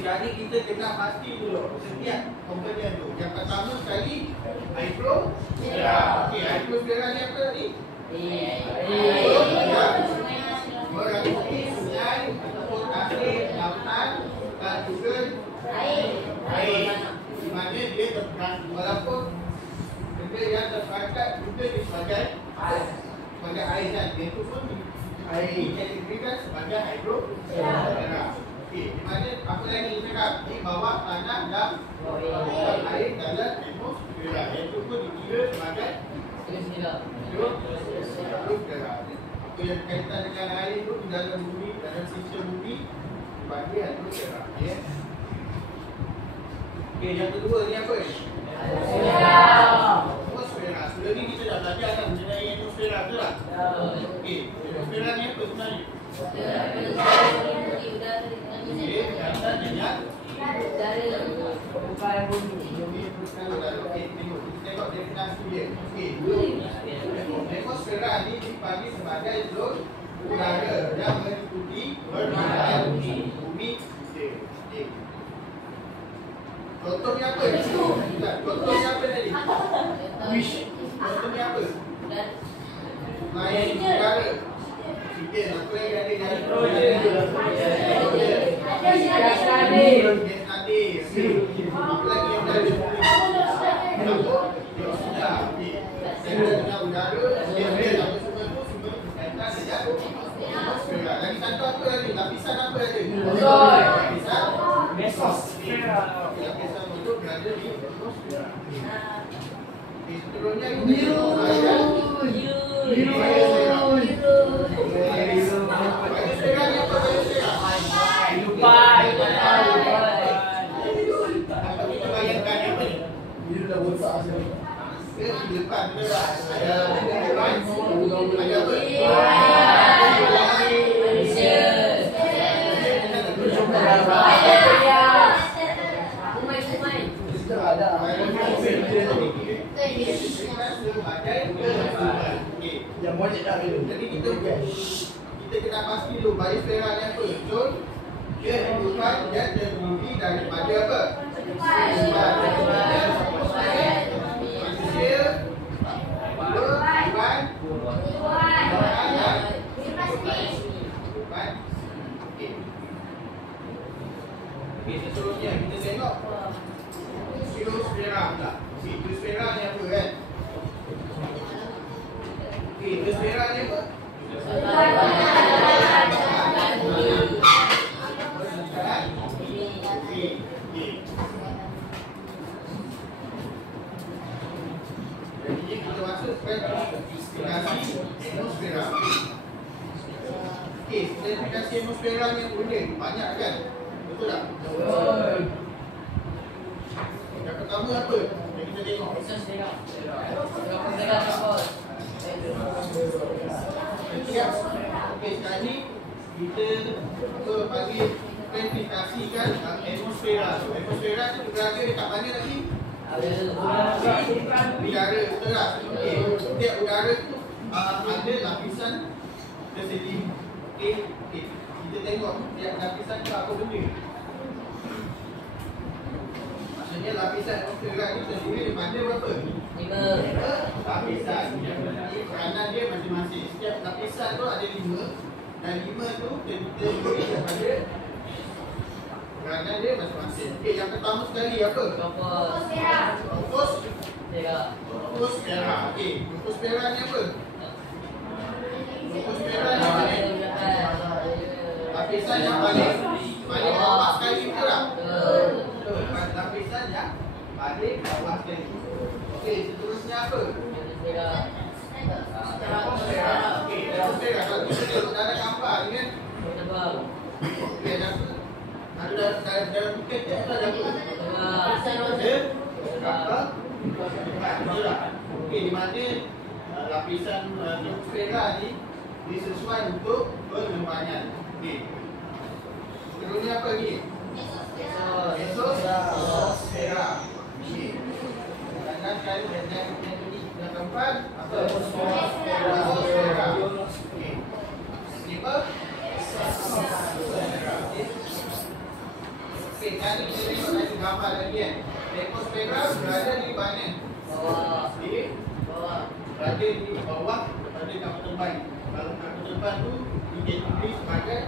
Sekali kita kena pasti dulu setiap komponen tu. Yang pertama sekali hidrosfera. Okey, hidrosfera ni apa tadi? Merangkumi sungai ataupun tasik, lautan dan juga air. Di mana dia walaupun benda yang terperangkat juga sebagai air dan dia tu pun air yang diberikan sebagai hidrosfera. Okey, di mana apa lagi kita cakap di bawah tanah dan air dalam atmosfera. Itu pun dikira sebagai hidrosfera. Apa yang berkaitan dengan air itu di dalam bumi, dalam sistem bumi dibagi hidrosfera. Ya. Okey, yang kedua ni apa? Atmosfera. Sudah ni kita dah belajar kan mengenai atmosfera tu lah. Okey, atmosfera ni apa sebenarnya? Atmosfera ni dibagi sebagai zon udara yang meliputi permukaan bumi kita. Contohnya apa? Contohnya apa tadi? Wish. Contohnya apa? Main udara. Sikit apa yang ada dari nitrogen. Gas air. Apa lagi yang ada? Sudah. Saya punya udara, dia apa semua tu semua berkaitan dengan atmosfera. Lagi satu apa lagi? Lapisan apa lagi? Lapisan mesosfera. Lapisan itu berada di atmosfera. Seterusnya kita tengok bahagian biosfera. Biosfera ni apa biosfera? Kehidupan. Apa kita bayangkan apa ni? Biru dah besar sekali. Di depan ada yang boleh tak dulu. Jadi kita kena pasti dulu biosfera ni apa. Betul? Dia kehidupan yang terdiri daripada apa? Seterusnya kita tengok biosfera pula. Biosfera ni apa kan? Biosfera ni apa? Jadi kita masuk ke spesifikasi atmosfera. Spesifikasi atmosfera ni boleh banyak kan? Betul tak? Betul. Yang pertama apa? Yang kita tengok. Okey, sekarang ni kita bagi klasifikasikan atmosfera. Atmosfera tu berada dekat mana lagi? Udara, betul tak? Okey, setiap udara tu ada lapisan tersendiri. Okey, kita tengok setiap lapisan tu apa benda. Maksudnya lapisan atmosfera ni terdiri daripada berapa? 5 lapisan. Peranan dia masing-masing. Setiap lapisan tu ada 5 dan 5 tu terdiri daripada peranan dia masing-masing. Okey, yang pertama sekali apa? Troposfera. Okey, troposfera ni apa? Troposfera ni apa? Lapisan yang paling bawah sekali, betul tak? Betul. Lapisan yang paling bawah sekali. Okey, seterusnya apa? Troposfera. Okey, troposfera. Kalau kita tengok dalam gambar ni kan? Okey, ada dalam buket dia ada apa? Betul tak? Okey, di mana lapisan troposfera ni disesuai untuk penerbangan. Okey. Seterusnya apa ni? Mesosfera. Okey. Dan sekali yang keempat apa? Mesosfera. Okey. Lima. Okey, kali kita tengok lagi gambar lagi kan. Mesosfera berada di mana? Berada di bawah pada kapal terbang. Kalau kapal terbang tu dikategori sebagai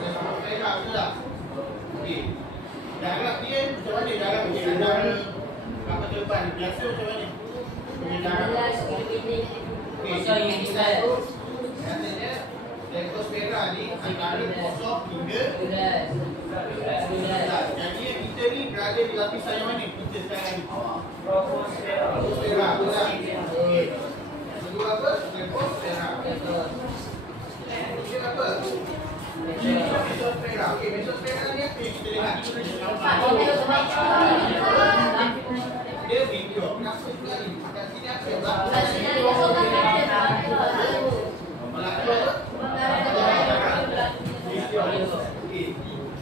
mesosfera, betul tak? Okey. Darat dia macam mana darat dia? Antara kapal terbang biasa macam mana? Darat. Okey, yang kita tu katanya mesosfera ni antara 0 hingga 11. Jadi kita ni berada di lapisan yang mana? Kita sekarang ni troposfera. Betul tak? Okey. Kedua apa? Troposfera. Ini apa? Mesosfera. Okey, mesosfera ni apa yang kita lihat? Dia video. Kenapa sekali? Kat sini apa yang berlaku? Melaju apa? Video. Okey.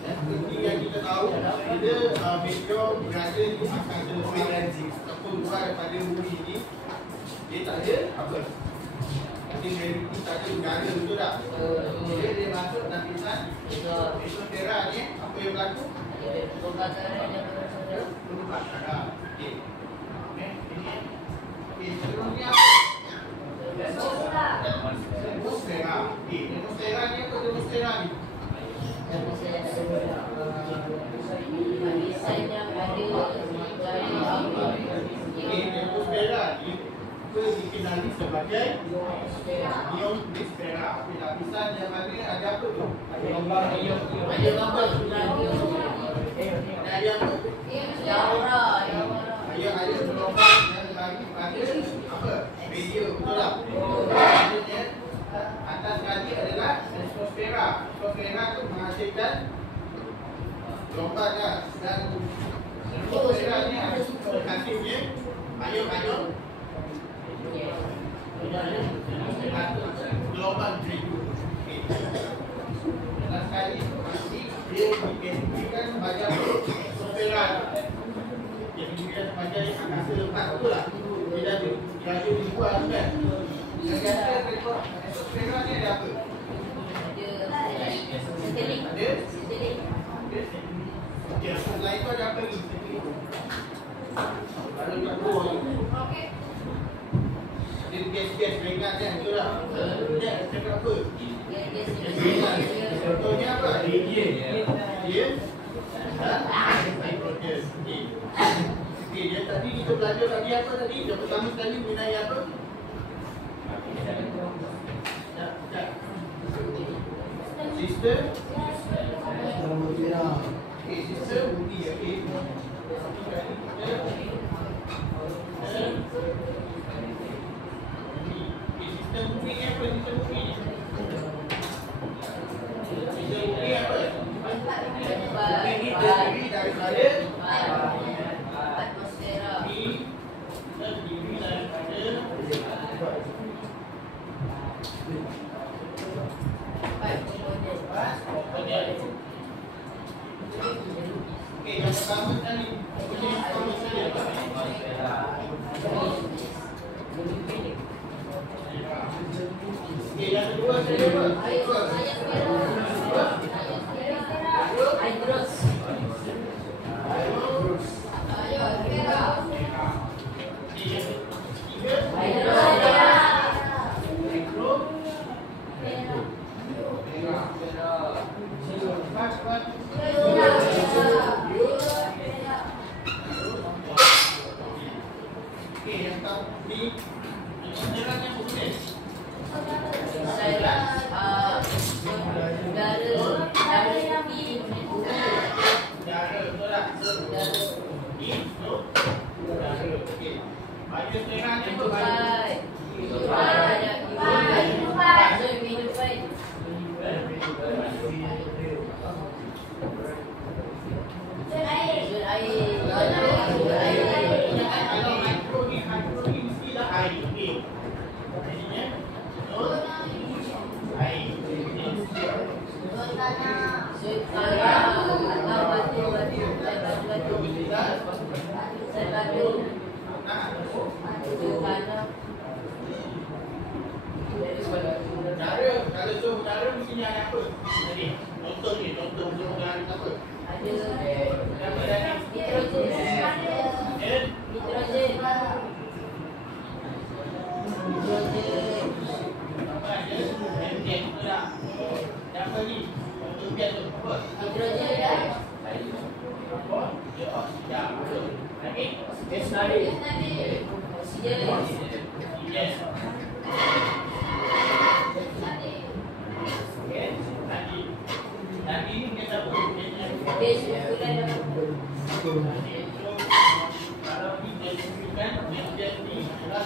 Dan seperti yang kita tahu, dia video berada di atas surface ataupun luar daripada bumi ni. Dia tak ada apa? penting graviti saja udara, betul tak? Bila dia masuk lapisan atmosfera ni, apa yang berlaku? Berubah kadar. Okey. Okey, seterusnya apa? Atmosfera. Okey, atmosfera ni apa atmosfera ni? Okey, atmosfera ni dikenali sebagai ionosfera. Okey, lapisan yang mana ada apa tu? Ada lubang ion. Ada lubang ada apa? Ada gelombang yang bagi pada apa? Radio, betul tak? Maksudnya atas sekali adalah atmosfera. Atmosfera tu menghasilkan gelombang kan? Dan atmosfera ni ada hasilnya ion-ion gelombang radio. Atas sekali dia dikatakan sebagai atmosfera. Yang dikatakan sebagai angkasa lepas, betul tak? Dia ada dibuat kan? Yang kata rekod atmosfera ni ada apa? Ada satelit. Okey, selain itu ada apa lagi? Ada kat luar ni. Ada gas-gas ringan kan? Betul tak? Dia cakap apa? Contohnya apa? Dia nitrogen. Okey, dia tadi kita belajar tadi apa tadi? Yang pertama sekali mengenai apa? Sistem atmosfera. Okey, sistem bumi. Okey. Sistem bumi ni apa? Sistem bumi ni? Sistem bumi apa? Bumi terdiri daripada atmosfera. Terdiri daripada okey, yang pertama sekali okey, yang kedua sekali apa? Kalau tu udara mestinya ada apa? Tadi contoh udara apa? Ada apa tadi? Nitrogen. Apa ada? Nitrogen pula. Dan apa ni? Contoh biar tu apa? Nitrogen dan apa? Ya, betul. Lagi? Gas tadi. Oksigen. Yes. Tadi ni kita apa? Kalau ni jadi kan menjadi adalah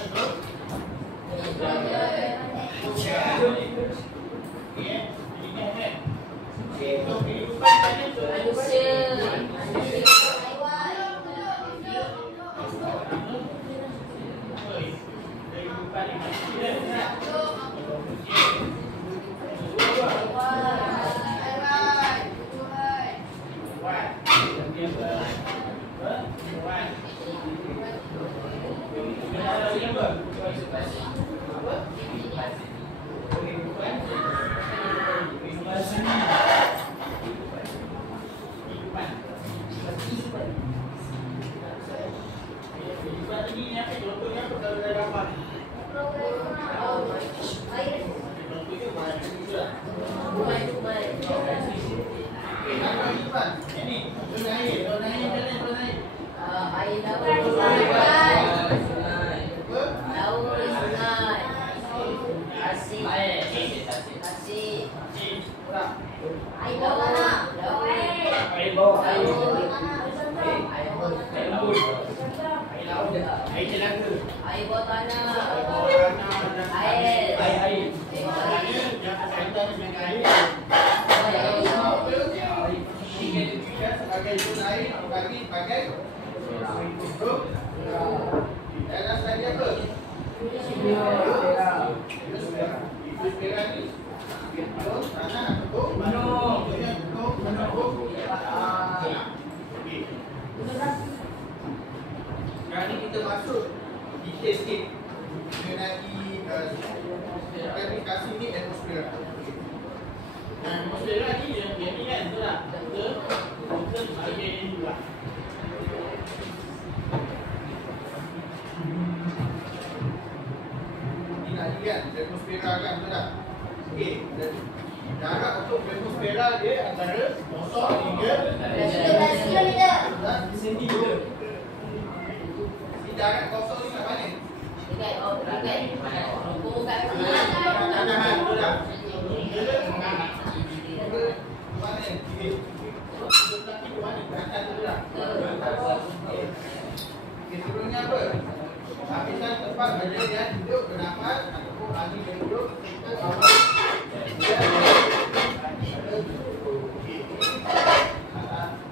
Air telaga. Air bawah tanah. Air. Air. Maknanya jangan kaitan dengan air. Identifikasi sebagai zon air bagi pakai untuk dalam tadi apa? Biosfera ni zon tanah untuk sekarang ni kita masuk detail sikit mengenai klasifikasi ni atmosfera. Atmosfera ni yang ni kan, betul tak? Kita bahagian ini juga. Ini tadi kan, atmosfera kan, betul tak? Okey, jarak untuk atmosfera dia antara 0 hingga 10 kilometer. sentimeter. Di jarak kosong ni kat mana? Dekat rumput kat Tangan, betul tak? Mana yang sebelumnya apa? Lapisan tempat benda yang duduk bernafas ataupun angin yang duduk kita awal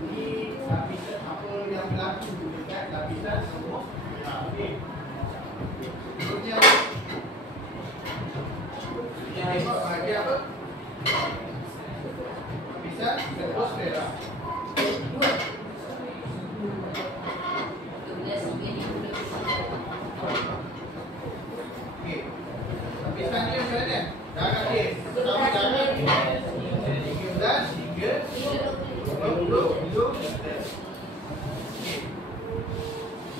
ini lapisan apa yang berlaku dekat lapisan semua. Sebelumnya yang tengok bahagian apa? Lapisan atmosfera. Okey. Lapisan dia macam mana? Darah dia. Pertama darah 13 hingga 20 kilometer.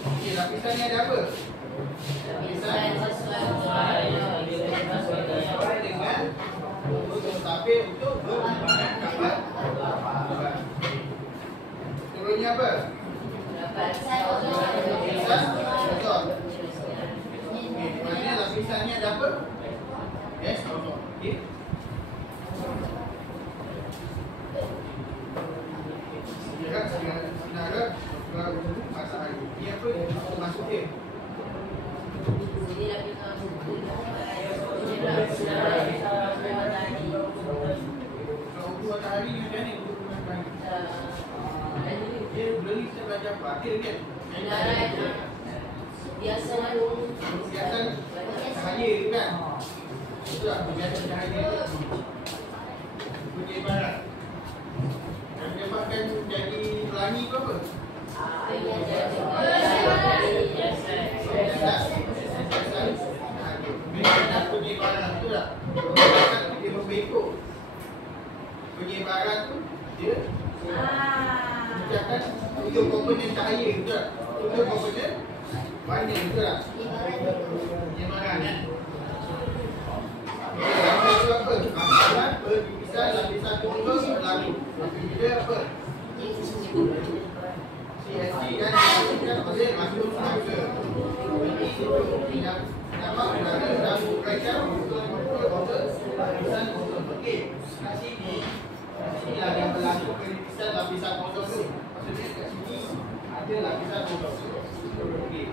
Okey, lapisan ni ada apa? Lapisan sesuai dengan untuk tabir untuk berhubungan kapal. Turunnya apa? Lapisan ozon. Okey, maknanya lapisan ni ada apa? Gas ozon. Okey. Sinar matahari. Ini apa? Masuk dia. Kalau ukur matahari ni macam ni, ukur matahari. Dia dulu ni kita belajar bakil kan? biasa cahaya tu kan? Betul tak? Biasa cahaya tu. Bunyi barat. Yang menyebabkan jadi pelangi tu apa? Bunyi barat tu tak? Dia membekuk. Bunyi barat tu dia menunjukkan tujuh komponen cahaya, betul tak? Tujuh komponen warna, betul tak? Penyebaran kan? Lapisan itu apa? Lapisan perpipisan lapisan tunggal berlalu. Apabila apa? CST kan dilakukan oleh makhluk semangka. Ini itu yang dapat udara dan berkaitan betul-betul lapisan ozon. Okey, kat sini inilah yang berlaku perpipisan lapisan ozon tu. Maksudnya kat sini ada lapisan ozon. Okey.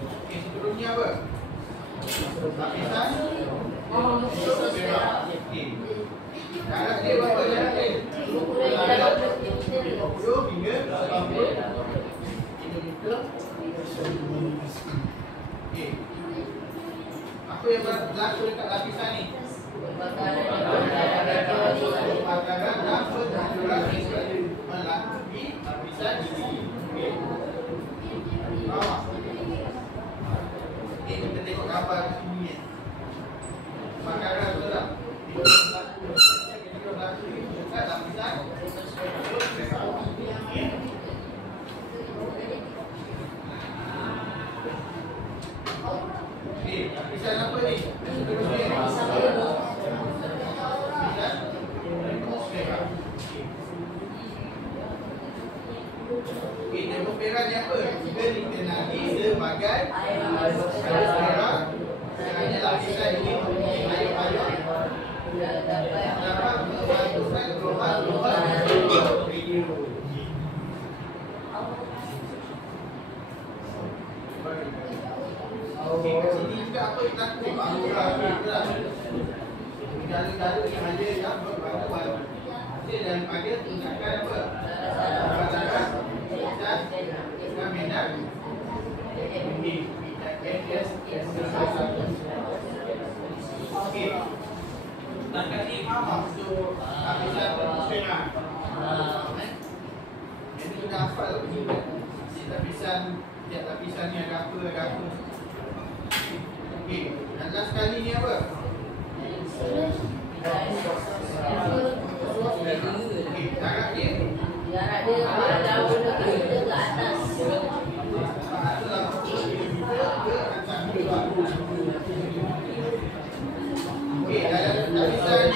Okey, sebelumnya apa? Lapisan atmosfera. Okey. Jarak dia berapa jarak dia? 20 hingga 80 kilometer. Okey. Apa yang berlaku dekat lapisan ni? Pembakaran dan pengukuran berlaku di lapisan ini. Okey. Bawah. Okey, kita tengok gambar sini ni. Pembakaran betul tak? Dekat lapisan atmosfera. Okey, lapisan apa ni? Lapisan atmosfera. Okey, atmosfera ni apa? Juga dikenali sebagai atmosfera. Kerana lapisan ini mempunyai air-air dapat memantulkan gelombang-gelombang radio. Ini sudah hafal lapisan, tiap lapisan ni ada apa. Okey, dan last kali ni apa? Okey, jarak dia. Jarak dia jauh ke atas. Okey, dalam lapisan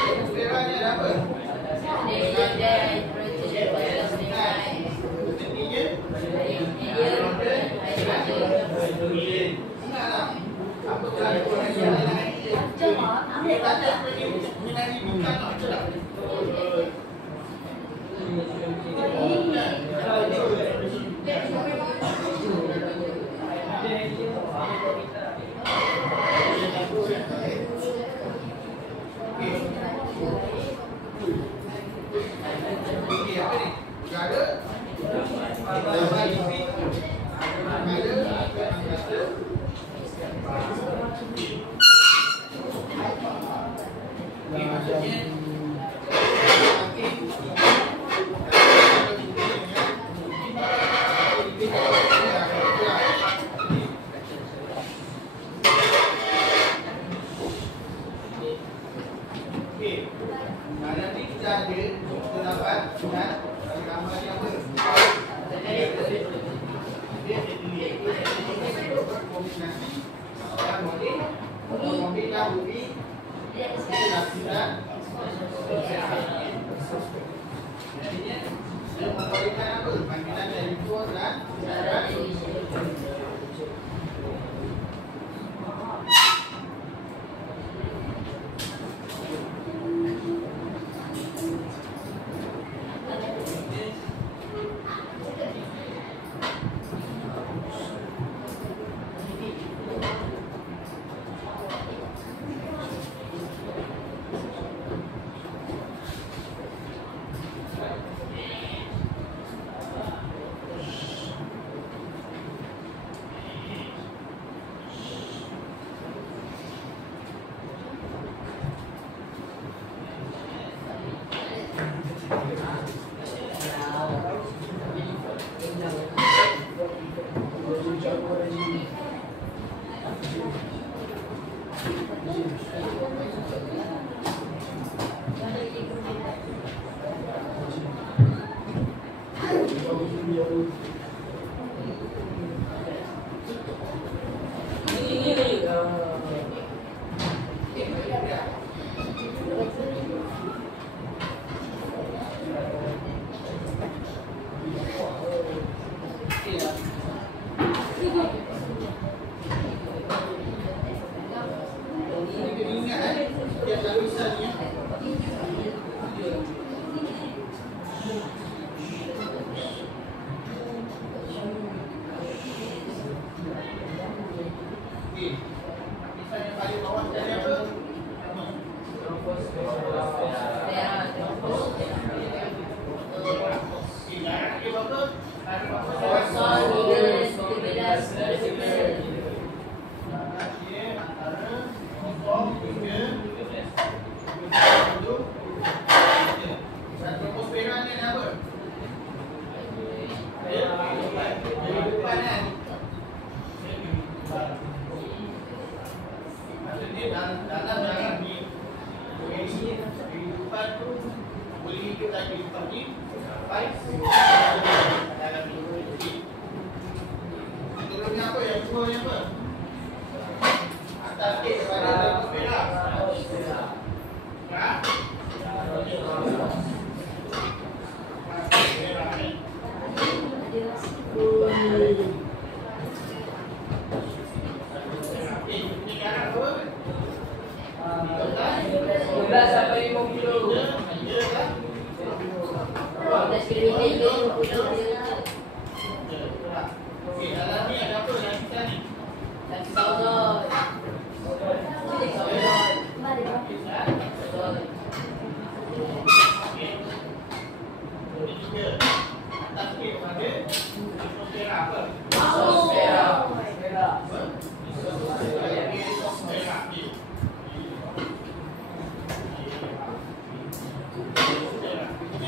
atmosfera ni ada apa? Apa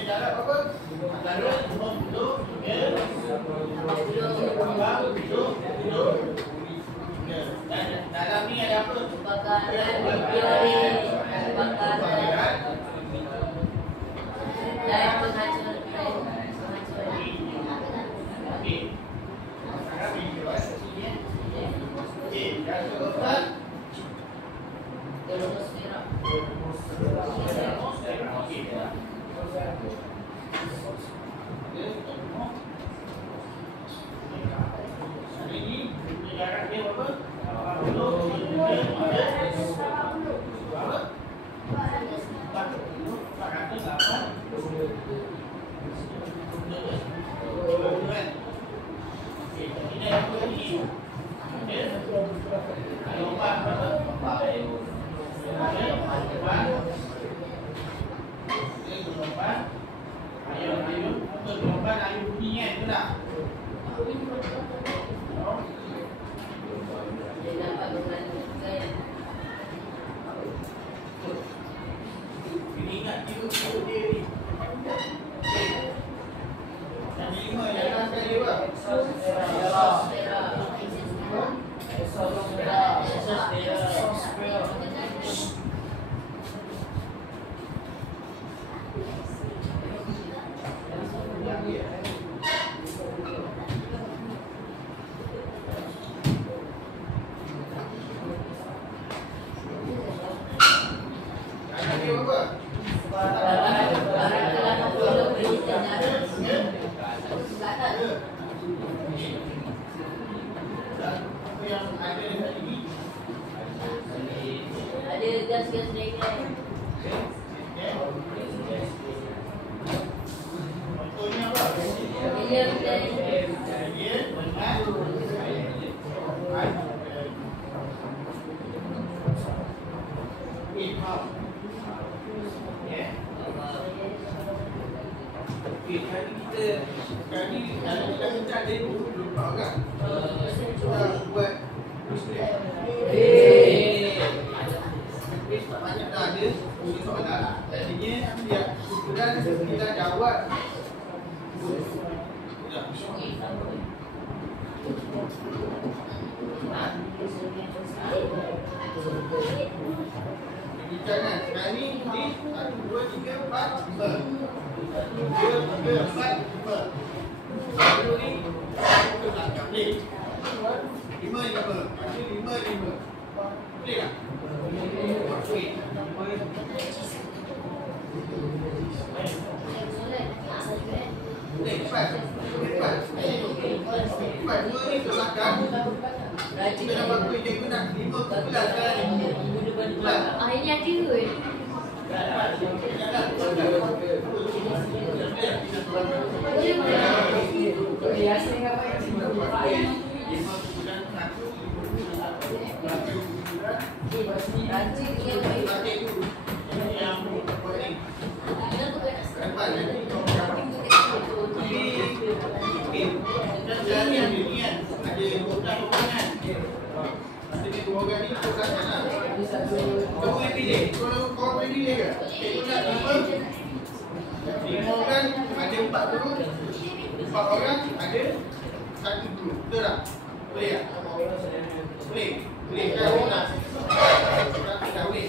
Jarak berapa? Terus duduk. Ya. Duduk. Ya. Dalam ni ada apa? Kebakaran, dan penghancuran. Ada gas-gas lain. Contohnya apa? Kali kalau kita minta dia lupa kan? Kita buat tak banyak dah ada soalan. Tadinya kita jawab. Jangan sekarang ni 1, 2, 3, 4, 5. 2, 3, 4, 5. Lalu ni kita belakang ni 5, 5. Ada 5, 5. Boleh tak? Okey. Cepat. Cepat. 2 ni ke belakang. Kita nak buat kuih dia guna 5 ke belas kan? Ini ada ke? Kau boleh pilih. Kau boleh pilih ke? Cikgu nak 5 orang ada 4 guru, 4 orang ada 1 guru. Betul tak? Boleh tak? Boleh. Boleh kan? Tak boleh.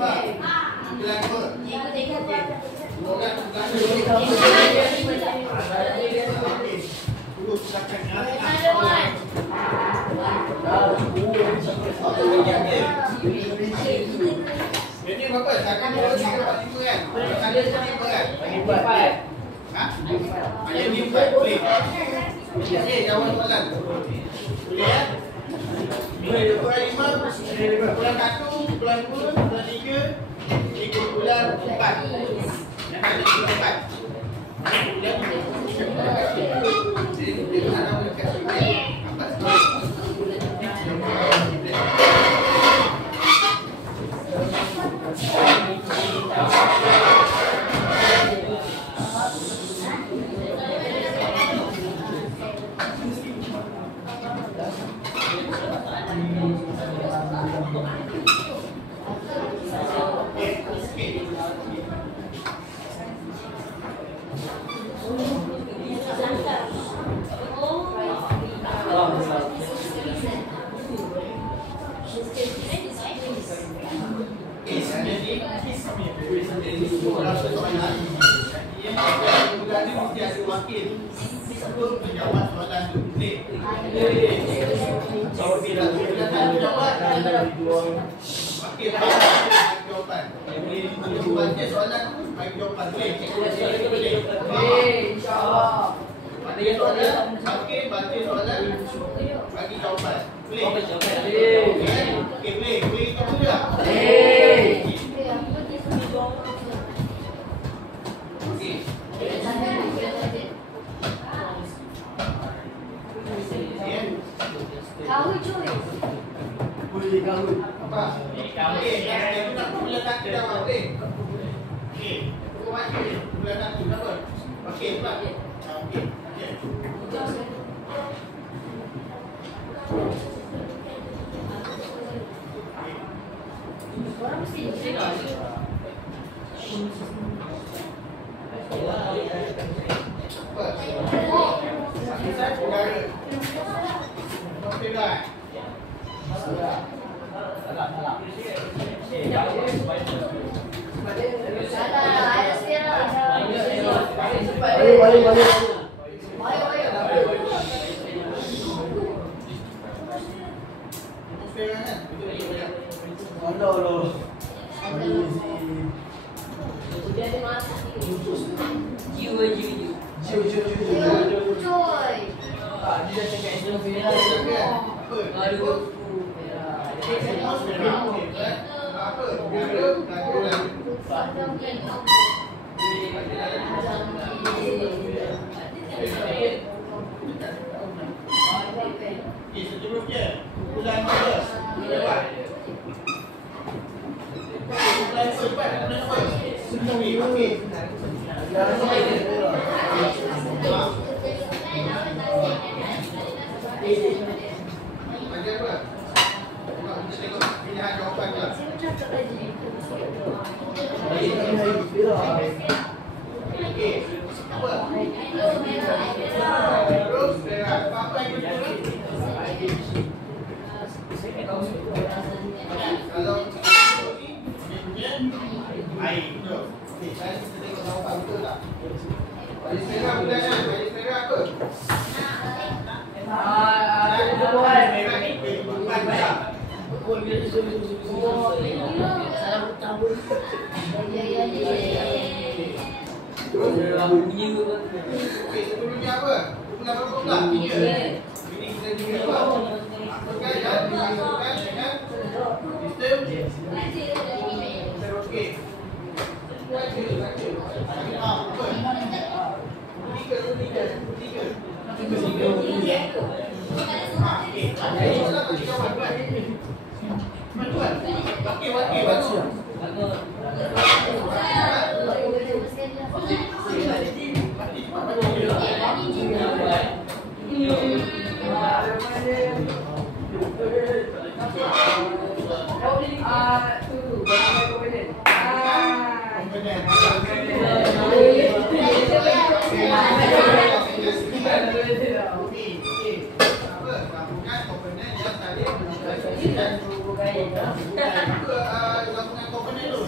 Cikgu tengok apa? Ini berapa? 1, 2, 3, 4, 5 kan? 1, 2, 5 kan? Bagi 4. Ha? Ada ni 4. Boleh? Okey, jawab soalan. Boleh ya? Boleh 2, 5, bulan 1, bulan 2, bulan 3, ikut bulan 4. Yang ada di bulan 4. Jadi, kita nak boleh kasih 4 sekali. Gabungan komponen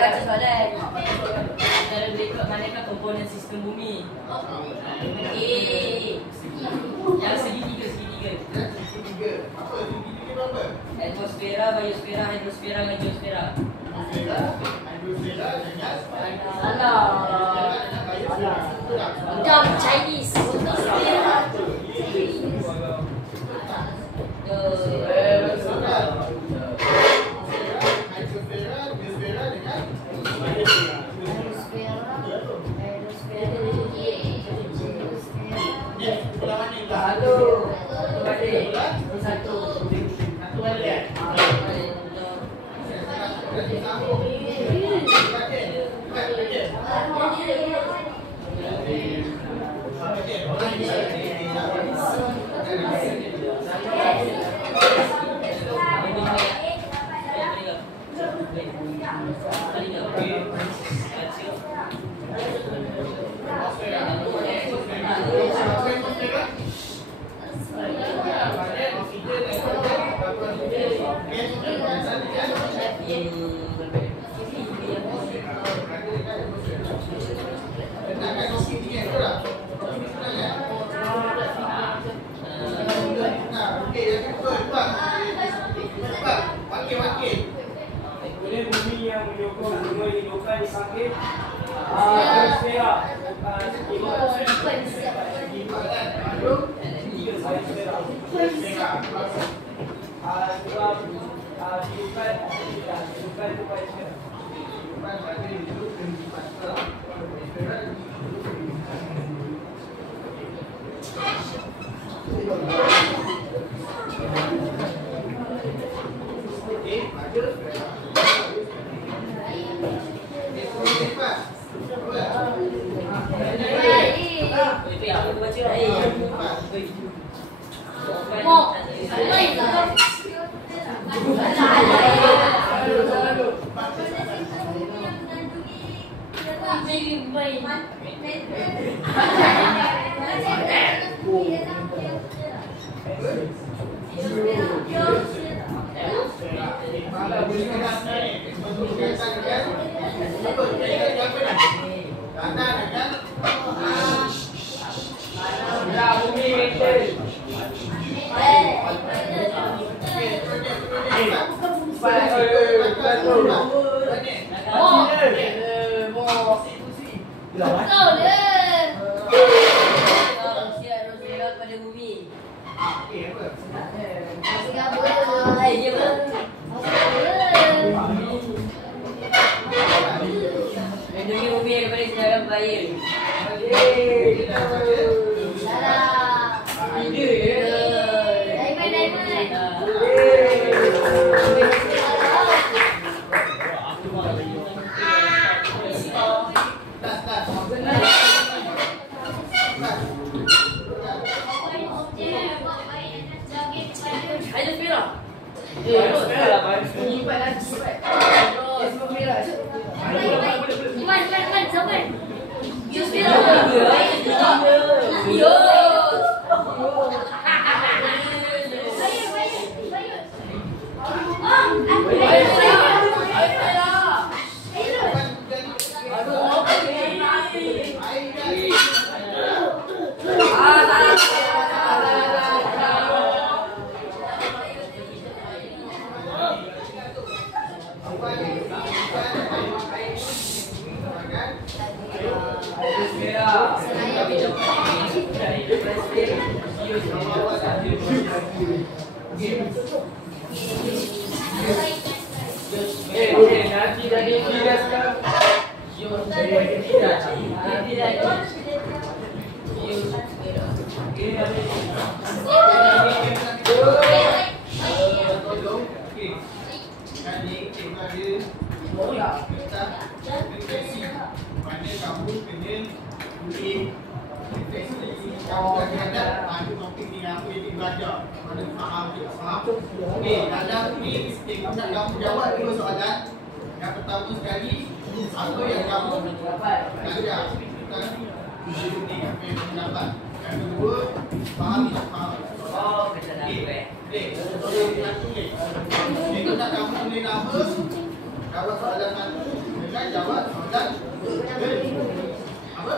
Baca soalan. Antara berikut manakah komponen sistem bumi? A. Yang segitiga. Apa segitiga berapa? Atmosfera, biosfera, hidrosfera dan geosfera. Dumb Chinese. dah saya. Ayo Spira. Nanti jadi tidak sekarang. Kamu jawab dua soalan. Yang pertama sekali, apa yang kamu belajar tentang isu ni, apa yang kamu dapat. Yang kedua, faham tak faham. Minggu nak kamu tulis nama, jawab soalan satu dengan jawab soalan kedua. Apa?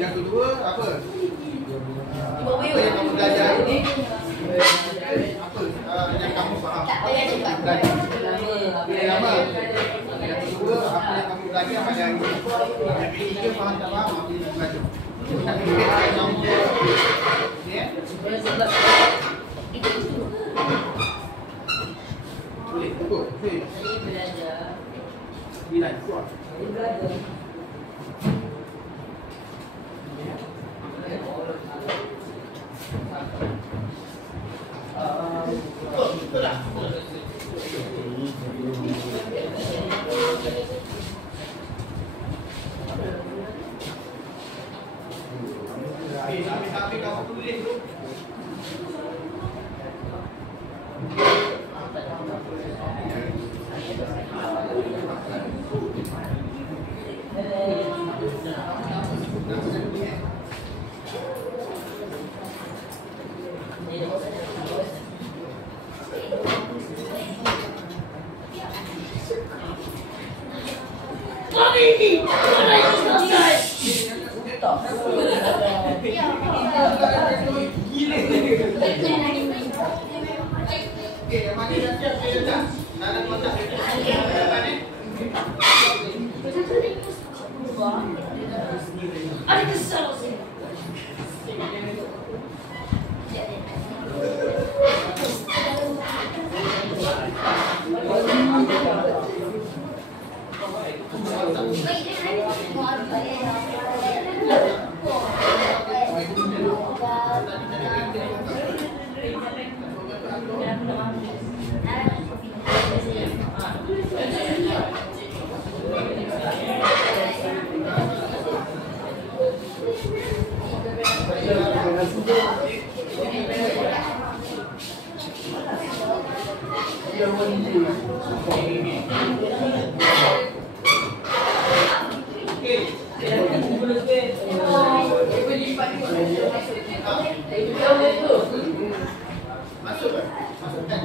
Yang kedua apa? Apa yang kamu belajar ini? Apa yang kamu faham? Yang apa? Yang kedua apa yang kamu belajar pada hari ini? Yang ketiga faham tak faham apa yang kamu belajar? Kita fikir kamu ya? Boleh, cukup. Saya belajar. Bila kuat. Saya belajar. Betul lah. Sampai kamu tulis tu. Mami! Mana yang selesai? Okey, yang mana dah siap saya letak. Dalam kotak depan ni. Ada kesal sih. Masukkan. Masukkan.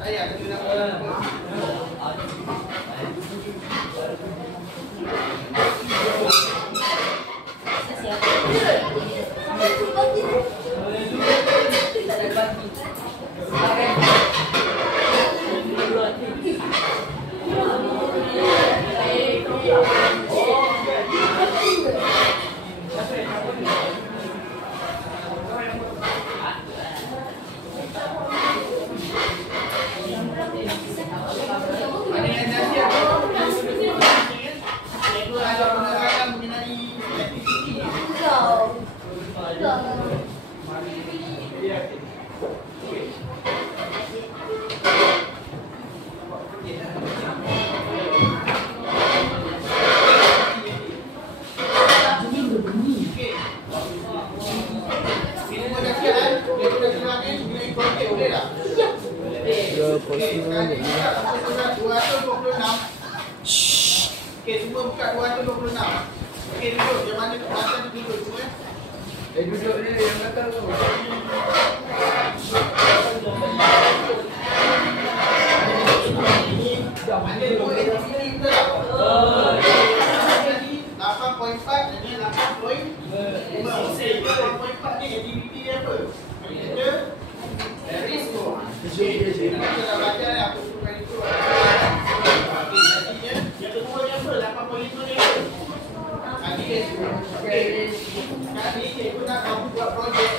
Ayah, kena nak Okey, semua buka 226. Okey, duduk. Yang mana belakang duduk semua? Duduk ni yang belakang tu. Ada dua aktiviti kita tak? Jadi 8.4 dan 8.5. 8.4 ni aktiviti dia apa? Kita risiko. Okey, kita dah baca dah apa suruhan itu. Okey, jadinya yang kedua ni apa? 8.5 ni apa? Tadi risiko. Okey. Kali cikgu nak kamu buat projek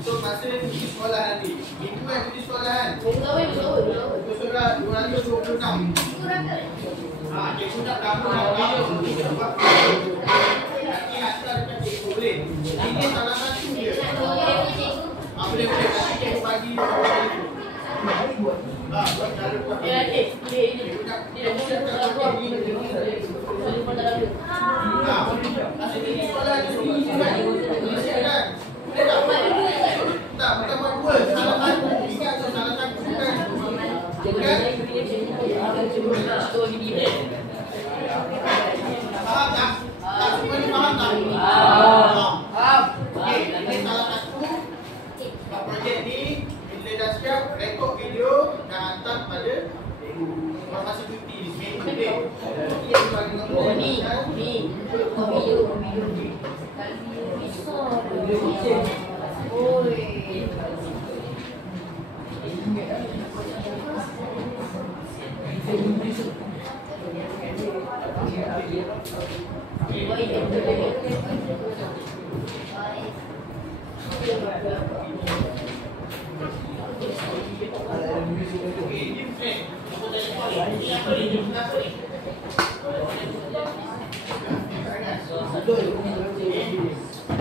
untuk masa pergi sekolah nanti. Minggu yang pergi sekolah kan? Itu sudah 226. Cikgu nak kamu buat projek. Nanti hantar dekat cikgu boleh. Ini salah satu dia. Boleh. Nanti cikgu bagi itu. Buat cara buat. Cikgu nak buat ini. Masa pergi sekolah ni semua kan? Boleh tak? Tak, bukan buat dua. Salah satu. Ingat tu salah satu. Bukan? Faham tak? Tak semua ni faham tak? Faham. Okey, ini salah satu. Projek ni, bila dah siap, rekod video dan hantar pada masa cuti ni. Seminggu ni.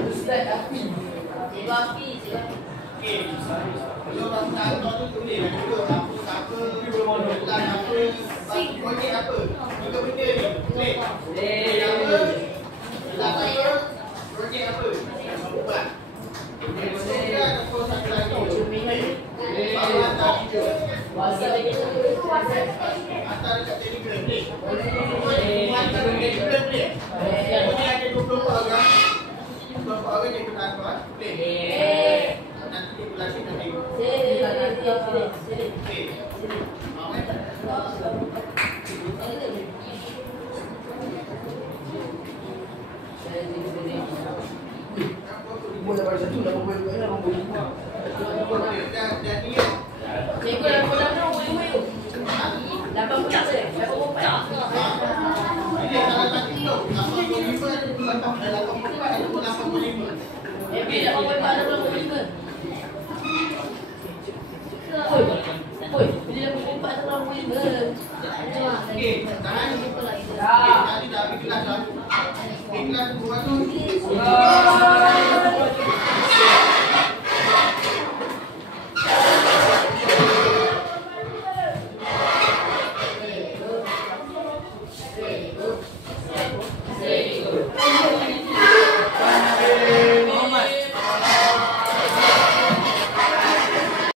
Ustaz Afi. Kalau orang nak tu boleh lah juga apa-apa, pelan apa projek apa? Tiga benda ni. Boleh? Projek apa? Kelas apa? Projek apa? Ubat. Boleh ataupun satu lagi. Baru hantar video. Hantar dekat Telegram ni. Boleh hantar dekat Telegram ni. Boleh ada 24 orang. 24 orang yang kena hantar. Boleh? Nanti dia berlatih nak tengok. Okey. Mau kan? Boleh pada satu, dah boleh juga lah, boleh juga. Dan dia Cikgu dah pulang dah, wui-wui. 8 bulan saya, 8 bulan. Ini salah satu tu. 85 ataupun 84 ataupun 85. Maybe 8 bulan